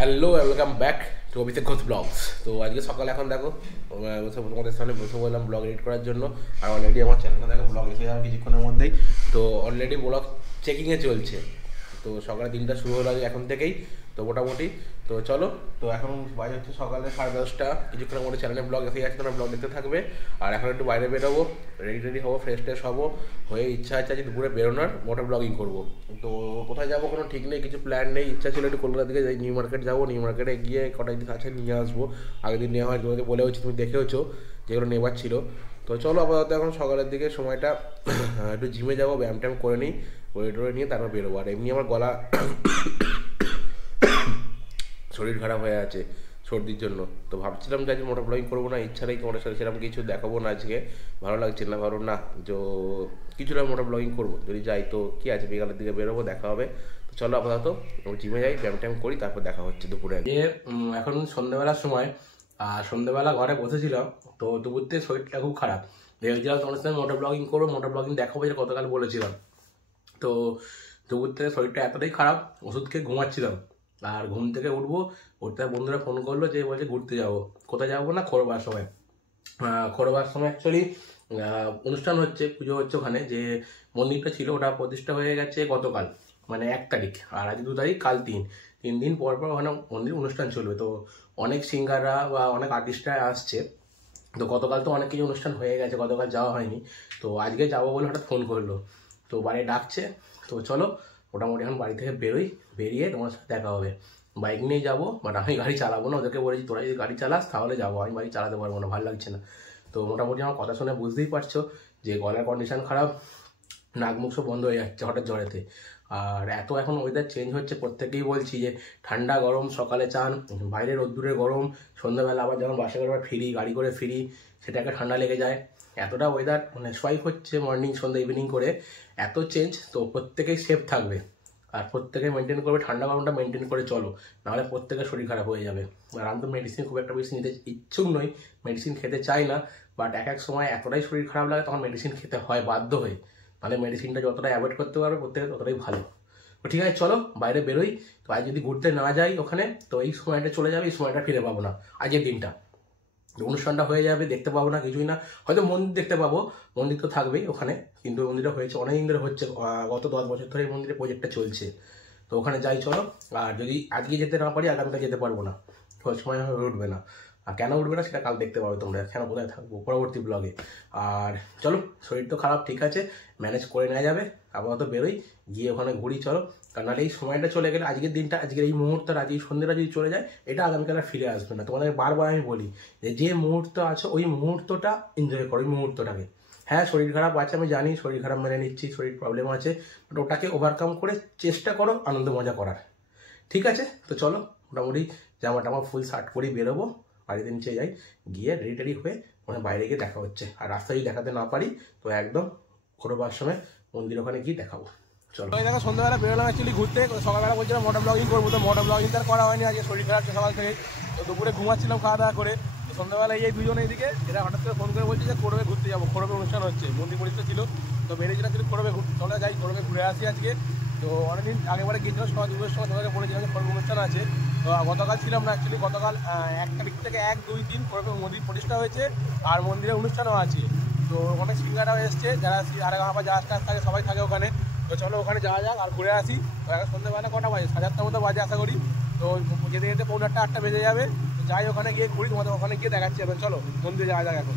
Hello welcome back to Abhishek Ghosh blogs. তো আজকে সকালে এখন দেখো তোমাদের সামনে বসে বললাম ব্লগ এডিট করার জন্য। আর অলরেডি আমার চ্যানেলে দেখো ব্লগ এসে যাবে কিছুক্ষণের মধ্যেই। তো অলরেডি ব্লগ চেকিংয়ে চলছে। তো সকালে দিনটা শুরু হলো এখন থেকেই। তো মোটামুটি তো চলো, তো এখন বাজে হচ্ছে সকালে 10:30। কিছুক্ষণের মধ্যে চ্যানেলে ব্লগ এসে যাচ্ছে, তোমরা ব্লগ দেখতে থাকবে। আর এখন একটু বাইরে বেরোবো, রেডি হবো, ফ্রেশ ট্রেশ হবো হয়ে ইচ্ছা আছে আজকে দুপুরে বেরোনোর, মোটর ব্লগিং করবো। তো কোথায় যাবো কোনো ঠিক নেই, কিছু প্ল্যান নেই। ইচ্ছা ছিল একটু কলকাতা দিকে যাই, নিউ মার্কেট যাবো, নিউ মার্কেটে গিয়ে কটা জিনিস আছে নিয়ে আসবো। আগের দিন নেওয়া হয়, তোমাকে বলেওছি, তুমি দেখেওছো যেগুলো নেবার ছিল। তো চলো আপাতত এখন সকালের দিকে সময়টা একটু জিমে যাবো, ব্যায়াম ট্যায়াম করে নিই, ওয়েট টোয়েট নিয়ে তারপর বেরোবো। আর এমনি আমার গলা শরীর খারাপ হয়ে আছে সর্দির জন্য। তো ভাবছিলাম যে আজকে মোটর ব্লগিং করবো না, ইচ্ছা নেই তোমাদের সাথে সেরকম কিছু দেখাবো না আজকে, ভালো লাগছে না, ভালো না যে কিছুটা মোটর ব্লগিং করবো। যদি যাই তো কি আছে, বিকালের দিকে বেরোবো, দেখা হবে। তো চলো আপাতত জিমে যাই, ব্যায়াম ট্যায়াম করি, তারপর দেখা হচ্ছে দুপুরে। এখন সন্ধ্যেবেলার সময়, আর সন্ধ্যেবেলা ঘরে বসেছিলাম, তো দুপুরতে শরীরটা খুব খারাপ। ভেবেছিলাম তোমাদের সাথে মোটর ব্লগিং করবো, মোটর ব্লগিং দেখাবো, যে গতকাল বলেছিলাম। তো দুপুর থেকে শরীরটা এতটাই খারাপ, ওষুধ খেয়ে ঘুমাচ্ছিলাম। আর ঘুম থেকে উঠবো, উঠতে বন্ধুরা ফোন করলো যে বলছে ঘুরতে যাবো। কোথায় যাবো না, খোরবার সময়। খোরবার সময় অ্যাকচুয়ালি অনুষ্ঠান হচ্ছে, পুজো হচ্ছে ওখানে। যে মন্দিরটা ছিল ওটা প্রতিষ্ঠা হয়ে গেছে গতকাল, মানে 1 তারিখ। আর আজ 2 তারিখ, কাল 3 দিন পর পর ওখানে মন্দির অনুষ্ঠান চলবে। তো অনেক সিঙ্গাররা বা অনেক আর্টিস্টরা আসছে। তো গতকাল তো অনেক কিছু অনুষ্ঠান হয়ে গেছে, গতকাল যাওয়া হয়নি। তো আজকে যাবো বলে হঠাৎ ফোন করলো, তো বাড়ি ডাকছে। তো চলো মোটামুটি এখন বাড়ি থেকে বেরোই, বেরিয়ে তোমার সাথে দেখা হবে। বাইক নিয়ে যাবো, বাট আমি গাড়ি চালাবো না, ওদেরকে বলেছি তোরা যদি গাড়ি চালাস তাহলে যাবো, আমি বাইক চালাতে পারবো না, ভালো লাগছে না। তো মোটামুটি আমার কথা শুনে বুঝতেই পারছো যে গলার কন্ডিশন খারাপ, নাক মুখ সব বন্ধ হয়ে যাচ্ছে হঠাৎ জ্বরেতে। আর এত এখন ওয়েদার চেঞ্জ হচ্ছে, প্রত্যেকেই বলছি যে ঠান্ডা গরম, সকালে চান, বাইরে রোদ্দুরে গরম, সন্ধ্যাবেলা আবার যখন বাসে করে ফিরি, গাড়ি করে ফিরি, সেটাকে ঠান্ডা লেগে যায়। এতটা ওয়েদার মানে সোয়াইপ হচ্ছে, মর্নিং সন্ধ্যা ইভিনিং করে, এত চেঞ্জ। তো প্রত্যেকেই সেফ থাকবে, আর প্রত্যেকে মেনটেন করবে, ঠান্ডা গরমটা মেনটেন করে চলো, নাহলে প্রত্যেকের শরীর খারাপ হয়ে যাবে। আর আমি তো মেডিসিন খুব একটা বেশি নিতে ইচ্ছুক নই, মেডিসিন খেতে চাই না। বাট এক সময় এতটাই শরীর খারাপ লাগে, তখন মেডিসিন খেতে হয় বাধ্য হয়ে। মানে মেডিসিনটা যতটা অ্যাভয়েড করতে পারবে প্রত্যেকে ততটাই ভালো। তো ঠিক আছে, চলো বাইরে বেরোই। তো আজ যদি ঘুরতে না যাই ওখানে, তো এই সময়টা চলে যাবে, এই সময়টা ফিরে পাবো না। আজকের দিনটা অনুষ্ঠানটা হয়ে যাবে, দেখতে পাবো না, কিছুই না। হয়তো মন্দির দেখতে পাবো, মন্দির তো থাকবেই ওখানে, কিন্তু মন্দিরটা হয়েছে অনেকদিন ধরে হচ্ছে, গত 10 বছর ধরে এই মন্দিরের প্রজেক্টটা চলছে। তো ওখানে যাই চলো। আর যদি আজকে যেতে না পারি, আগামীকাল যেতে পারবো না, তো সময় হয়ে উঠবে না। আর কেন উঠবে না সেটা কাল দেখতে পাবে তোমরা, কেন কোথায় থাকবো পরবর্তী ব্লগে। আর চলো, শরীর তো খারাপ, ঠিক আছে, ম্যানেজ করে নেওয়া যাবে। আপাতত বেরোই, গিয়ে ওখানে ঘুরি চলো। কারণ নাহলে এই সময়টা চলে গেলে, আজকের দিনটা, আজকের এই মুহূর্তটা, আজকে এই সন্ধ্যেটা যদি চলে যায়, এটা আগামীকাল আর ফিরে আসবে না। তোমাদের বারবার আমি বলি যে মুহূর্ত আছে, ওই মুহূর্তটা এনজয় করো, ওই মুহূর্তটাকে। হ্যাঁ, শরীর খারাপ আছে, আমি জানি, শরীর খারাপ মেনে নিচ্ছি, শরীর প্রবলেম আছে, বাট ওটাকে ওভারকাম করে চেষ্টা করো আনন্দ মজা করার, ঠিক আছে? তো চলো মোটামুটি জামা টামা ফুল শার্ট করেই বেরোবো, বাড়িতে নিচে যাই, গিয়ে রেডি টেডি হয়ে ওখানে বাইরে গিয়ে দেখা হচ্ছে। আর রাস্তায় যদি দেখাতে না পারি, তো একদম ঘোরবার সময় মন্দির ওখানে গিয়ে দেখাবো। চলো, এই দেখো সন্ধ্যাবেলা বেরোলাম অ্যাকচুয়ালি ঘুরতে। সকালবেলা বলছিলাম মোটর ব্লগিং করবো, তো মোটর ব্লগিং তার করা হয়নি, আজকে শরীর খারাপ সকাল থেকে। তো দুপুরে ঘুমাচ্ছিলাম খাওয়া দাওয়া করে। তো সন্ধ্যাবেলা এই দুজন এইদিকে এরা হঠাৎ করে ফোন করে বলছে যে খোরবে ঘুরতে যাবো, খোরবে অনুষ্ঠান হচ্ছে, মন্দির পরিষ্কার ছিল। তো বেরিয়েছিলাম যদি খোরবে চলে যাই, খোরবে ঘুরে আসি আজকে। তো অনেকদিন আগেবারে গিয়েছিলাম, সবাই দুপুরের সময় তোমাকে বলেছিলাম যে খোরবে অনুষ্ঠান আছে। তো গতকাল ছিলাম না অ্যাকচুয়ালি, গতকাল 1 তারিখ থেকে 1, 2, 3 খোরবে মন্দির প্রতিষ্ঠা হয়েছে, আর মন্দিরের অনুষ্ঠানও আছে। তো অনেক সিঙ্গাররাও এসছে, যারা আবার যারা স্টাফ থাকে সবাই থাকে ওখানে। তো চলো ওখানে যাওয়া যাক আর ঘুরে আসি। তো এখন সন্ধ্যেবেলা কটা বাজে, 7:30 মতো বাজে আশা করি। তো যেতে যেতে 7:45-8টা বেজে যাবে। তো যাই ওখানে গিয়ে ঘুরি, তোমাদের ওখানে গিয়ে দেখাচ্ছি। এখন চলো মন্দিরে যাওয়া যাক এখন।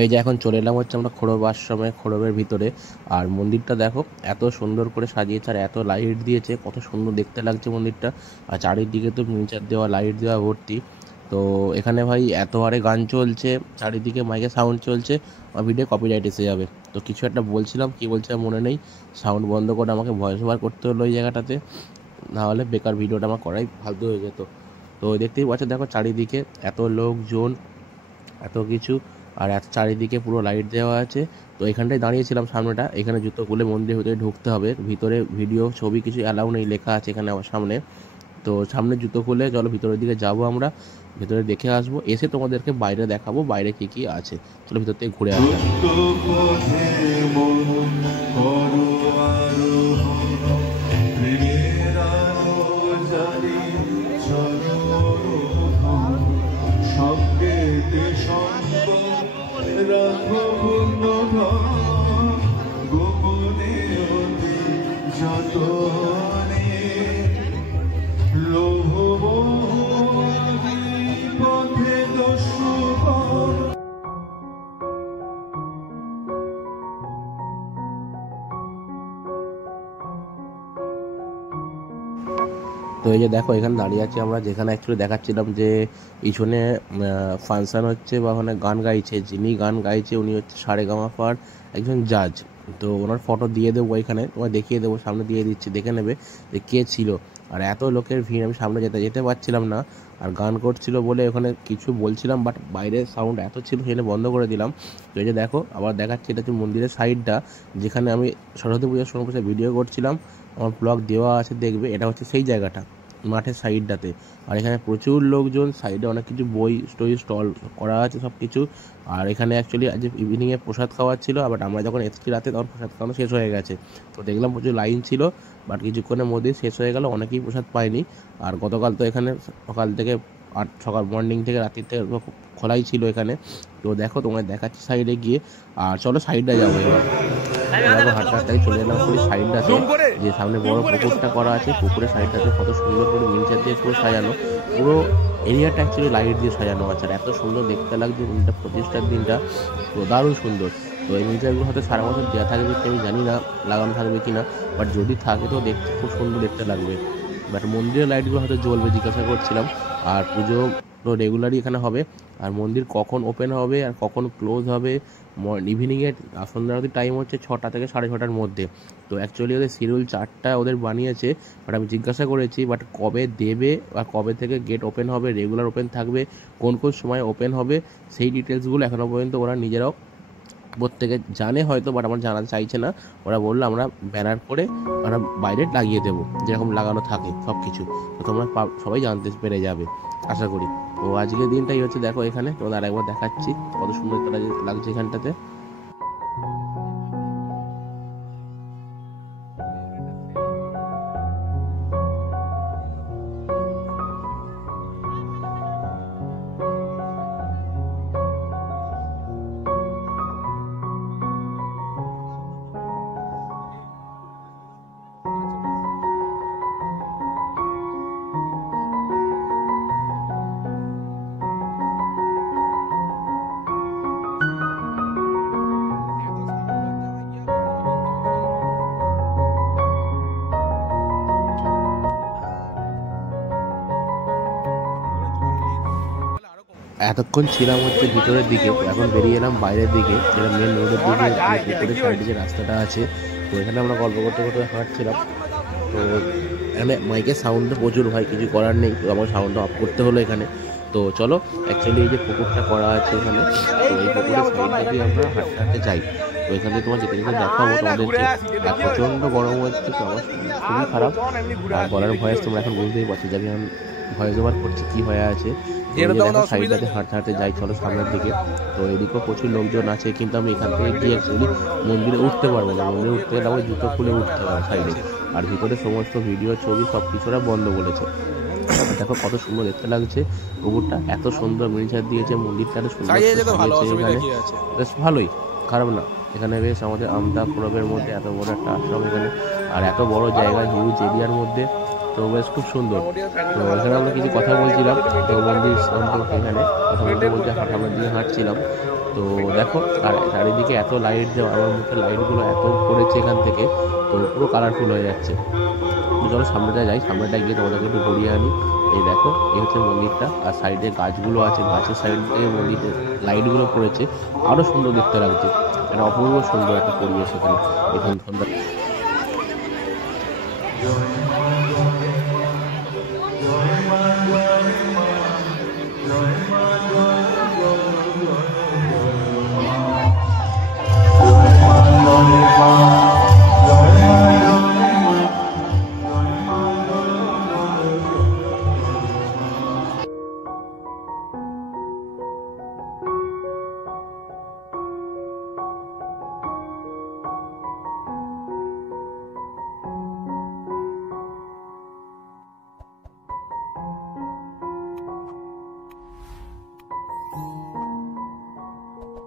এই যে এখন চলে এলাম হচ্ছে আমরা খোরব আশ্রমে, খোরবের ভিতরে। আর মন্দিরটা দেখো এত সুন্দর করে সাজিয়েছে, আর এত লাইট দিয়েছে, কত সুন্দর দেখতে লাগছে মন্দিরটা। আর চারিদিকে তো মিনিচার দেওয়া, লাইট দেওয়া ভর্তি। তো এখানে ভাই এত হারে গান চলছে, চারিদিকে মাইকে সাউন্ড চলছে, আমার ভিডিও কপিরাইট এসে যাবে। তো কিছু একটা বলছিলাম, কি বলছিলাম মনে নেই, সাউন্ড বন্ধ করে আমাকে ভয়েস ওভার করতে হলো এই জায়গাটাতে, নাহলে বেকার ভিডিওটা আমার করাই ফালতু হয়ে যেত। তো দেখতেই পাচ্ছ, দেখো চারিদিকে এত লোকজন, এত কিছু, আর এত চারিদিকে পুরো লাইট দেওয়া আছে। তো এখানটায় দাঁড়িয়েছিলাম সামনেটা, এখানে জুতো খুলে মন্দিরের ভিতরে ঢুকতে হবে, ভিতরে ভিডিও ছবি কিছু অ্যালাউ নেই, লেখা আছে এখানে আমার সামনে। তো সামনে জুতো খুলে চলো ভিতরের দিকে যাবো, আমরা ভেতরে দেখে আসবো, এসে তোমাদেরকে বাইরে দেখাবো বাইরে কি কি আছে। চলো ভিতর থেকে ঘুরে আসবো। এই যে দেখো এখানে দাঁড়িয়ে আছি আমরা, যেখানে অ্যাকচুয়ালি দেখাচ্ছিলাম যে পিছনে ফাংশন হচ্ছে বা ওখানে গান গাইছে। যিনি গান গাইছে উনি হচ্ছে সারেগামাপার একজন জাজ। তো ওনার ফটো দিয়ে দেবো, এখানে তোমায় দেখিয়ে দেবো, সামনে দিয়ে দিচ্ছি, দেখে নেবে যে কে ছিল। আর এত লোকের ভিড়, আমি সামনে যেতে পারছিলাম না। আর গান করছিল বলে ওখানে কিছু বলছিলাম, বাট বাইরের সাউন্ড এত ছিল সেখানে বন্ধ করে দিলাম। তো এই যে দেখো আবার দেখাচ্ছি, এটা হচ্ছে মন্দিরের সাইডটা, যেখানে আমি সরস্বতী পুজোর সময় বসে ভিডিও করছিলাম। আমার ব্লগ দেওয়া আছে, দেখবে। এটা হচ্ছে সেই জায়গাটা, মাঠের সাইডটাতে। আর এখানে প্রচুর লোকজন, সাইডে অনেক কিছু বই স্টল করা আছে সব কিছু। আর এখানে অ্যাকচুয়ালি আজ ইভিনিংয়ে প্রসাদ খাওয়ার ছিল, বাট আমরা যখন এসেছি রাতে তখন প্রসাদ খাওয়ানো শেষ হয়ে গেছে। তো দেখলাম প্রচুর লাইন ছিল, বাট কিছুক্ষণের মধ্যেই শেষ হয়ে গেল, অনেকেই প্রসাদ পায়নি। আর গতকাল তো এখানে সকাল থেকে সকাল মর্নিং থেকে রাত্রির থেকে খোলাই ছিল এখানে। তো দেখো তোমায় দেখাচ্ছি সাইডে গিয়ে। আর চলো সাইডটা যাবো এবার। দেখো হাঁটতে হাঁটতে চলে এলাম পুরো সাইডটাতে, যে সামনে বড় পুকুরটা করা আছে। পুকুরের সাইডটাতে কত সুন্দর করে মিনিচার দিয়ে পুরো সাজানো, পুরো এরিয়াটা অ্যাকচুয়ালি লাইট দিয়ে সাজানো আছে। আর এত সুন্দর দেখতে লাগছে মন্দিরটা, প্রতিষ্ঠার দিনটা তো দারুণ সুন্দর। তো এই মিনিচারগুলো হয়তো সারা বছর দেওয়া থাকবে কি আমি জানি না, লাগানো থাকবে কি না, বাট যদি থাকে তো দেখতে খুব সুন্দর দেখতে লাগবে। বাট মন্দিরের লাইটগুলো হয়তো জ্বলবে, জিজ্ঞাসা করছিলাম। আর পুজো তো রেগুলারই এখানে হবে। আর মন্দির কখন ওপেন হবে আর কখন ক্লোজ হবে, ইভিনিংয়ের সন্ধ্যা আরতির টাইম হচ্ছে 6টা থেকে 6:30টার মধ্যে। তো অ্যাকচুয়ালি ওদের শিডিউল 4টা ওদের বানিয়েছে, বাট আমি জিজ্ঞাসা করেছি, বাট কবে দেবে বা কবে থেকে গেট ওপেন হবে, রেগুলার ওপেন থাকবে, কোন কোন সময় ওপেন হবে, সেই ডিটেলসগুলো এখনও পর্যন্ত ওরা নিজেরাও প্রত্যেকে জানে হয়তো, বাট আমার জানাতে চাইছে না। ওরা বললো আমরা ব্যানার করে আমরা বাইরে লাগিয়ে দেবো, যেরকম লাগানো থাকে সব কিছু। তো তোমরা সবাই জানতে পেরে যাবে আশা করি। তো আজকের দিনটাই হচ্ছে, দেখো এখানে তোমাদের আরেকবার দেখাচ্ছি কত সুন্দর লাগছে এখানটাতে। এতক্ষণ ছিলাম হচ্ছে ভিতরের দিকে, এখন বেরিয়ে এলাম বাইরের দিকে, যেটা মেন রোডের দিকে, পুকুরের সাইডে যে রাস্তাটা আছে। তো এখানে আমরা গল্প করতে করতে হাঁটছিলাম। তো এখানে মাইকের সাউন্ডটা প্রচুর হয়, কিছু করার নেই, তো আমার সাউন্ডটা অফ করতে হলো এখানে। তো চলো অ্যাকচুয়ালি এই যে পুকুরটা করা আছে এখানে, তো এই পুকুরের সাইডটা দিয়ে আমরা হাঁটতে হাঁটতে যাই। তো এখান থেকে তোমার যেতে যেতে দেখাবো তোমাদেরকে। আর প্রচণ্ড গরম হচ্ছে, তো আমার খুবই খারাপ। আর গলার ভয়েস তোমরা এখন বুঝতেই পারছো যে আমি ভয়েস ওভার করছি কী হয়ে আছে। দেখো সাইডটাতে হাঁটতে হাঁটতে যাই, চলো সামনের দিকে। তো এদিকেও প্রচুর লোকজন আছে, কিন্তু আমি এখান থেকে গিয়ে অ্যাকচুয়ালি মন্দিরে উঠতে পারবো না। মন্দিরে উঠতে গেলে আমার জুতো খুলে উঠতে হবে সাইডে। আর ভিতরে সমস্ত ভিডিও ছবি সব কিছুটা বন্ধ বলেছে। দেখো কত সুন্দর দেখতে লাগছে পুকুরটা, এত সুন্দর মিনিচার দিয়েছে, মন্দিরটা এত সুন্দর এখানে, বেশ ভালোই, খারাপ না। এখানে বেশ আমাদের আমতা প্রবের মধ্যে এত বড় একটা আশ্রম এখানে, আর এত বড় জায়গা, হিউজ এরিয়ার মধ্যে, তো বেশ খুব সুন্দর। তো এখানে আমরা কিছু কথা বলছিলাম, তো মন্দির সম্পর্কে এখানে কথা বলতে বলতে সামনের দিকে হাঁটছিলাম। তো দেখো আর চারিদিকে এত লাইট দেওয়া, আমার মুখে লাইটগুলো এত পড়েছে এখান থেকে, তো পুরো কালারফুল হয়ে যাচ্ছে। তো চলো সামনেটা যাই, সামনেটা গিয়ে তোমাদেরকে একটু ঘুরিয়ে আনি। এই দেখো এই হচ্ছে মন্দিরটা, আর সাইডে গাছগুলো আছে, গাছের সাইড থেকে মন্দিরের লাইটগুলো পড়েছে, আরও সুন্দর দেখতে লাগছে। একটা অপূর্ব সুন্দর একটা পরিবেশ এখানে এখন সন্ধ্যা